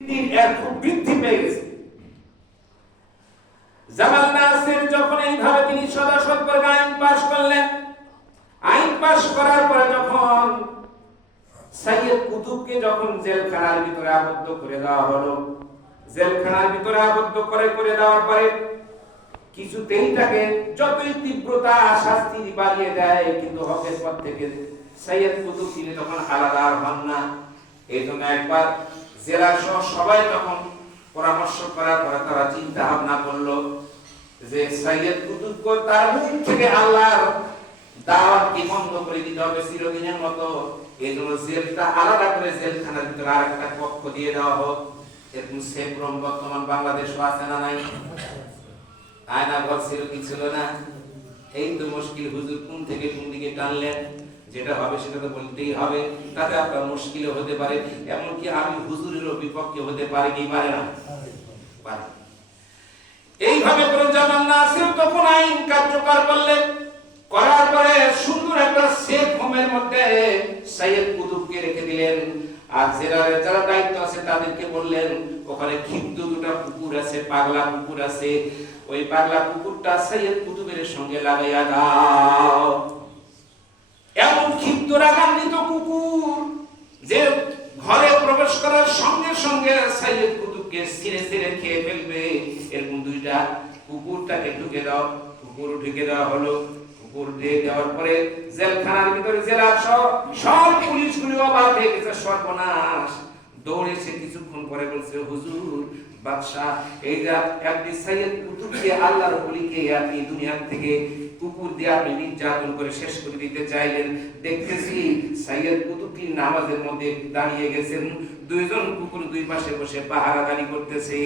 খুব বৃদ্ধি পেয়ে গেছে। জামাল নাসির যখন এইভাবে তিনি সদাসৎবর্গ আইন পাশ করলেন, আইন পাশ করার পরে যখন সাইয়েদ কুতুবকে যখন জেলখানার ভিতরে আবদ্ধ করে দেওয়া হলো, জেলখানার ভিতরে আবদ্ধ করে দেওয়ার পরে কিছুতেই তাকে যতই তীব্রতা শাস্তি বাড়িয়ে দেয়, কিন্তু হকের পথ থেকে সাইয়েদ কুতুব তিনি তখন আলাদা হন না। এই জন্য একবার জেলার সবাই তখন পরামর্শ করার পরে তারা চিন্তা ভাবনা করলো যে সাইয়েদ কুতুবকে তার মুখ থেকে আল্লাহর দাওয়াত কি বন্ধ করে দিতে হবে চিরদিনের মতো। এই জন্য জেলটা আলাদা করে জেলখানার ভিতরে আরেকটা কক্ষ দিয়ে দেওয়া হোক। এরকম সেফ রুম বর্তমান বাংলাদেশে আছে না নাই? আয়না ঘর ছিল কি ছিল না? এই তো মুশকিল, হুজুর কোন থেকে কোন দিকে টানলেন, যেটা হবে সেটা তো বলতেই হবে। তাতে আপনার মুশকিলও হতে পারে, এমনকি আমি হুজুরেরও বিপক্ষে হতে পারি কি পারে না? পারে। এইভাবে করে জামাল নাসির তখন আইন কার্যকর করলেন, করার পরে সুন্দর একটা সেফ হোমের মধ্যে সাইয়েদ কুতুবকে রেখে দিলেন। আর যারা দায়িত্ব আছে তাদেরকে বললেন ওখানে ক্ষিপ্ত দুটো কুকুর আছে, পাগলা কুকুর আছে, ওই পাগলা কুকুরটা সাইয়েদ কুতুবের সঙ্গে লাগাইয়া দাও। এমন ক্ষিপ্ত রাগান্বিত কুকুর যে ঘরে প্রবেশ করার সঙ্গে সঙ্গে সাইয়েদ কুতুবকে ছিঁড়ে ছিঁড়ে খেয়ে ফেলবে, এরকম দুইটা কুকুরটাকে ঢুকে দাও। কুকুর ঢুকে দেওয়া হলো। কুকুর দিয়ে দেওয়ার পরে জেলখানার ভিতরে জেলার সব পুলিশগুলো অবাক হয়ে গেছে, সর্বনাশ। দৌড়েছে, কিছুক্ষণ পরে বলছে হুজুর বাদশাহ, এইটা আপনি সাইয়েদ কুতুবকে আল্লাহর ওলিকে আপনি দুনিয়া থেকে কুকুর দিয়ে আপনি নির্যাতন করে শেষ করে দিতে চাইলেন। দেখতেছি সাইয়েদ কুতুবটি নামাজের মধ্যে দাঁড়িয়ে গেছেন, দুইজন কুকুর দুই পাশে বসে পাহারাদারি করতেছে।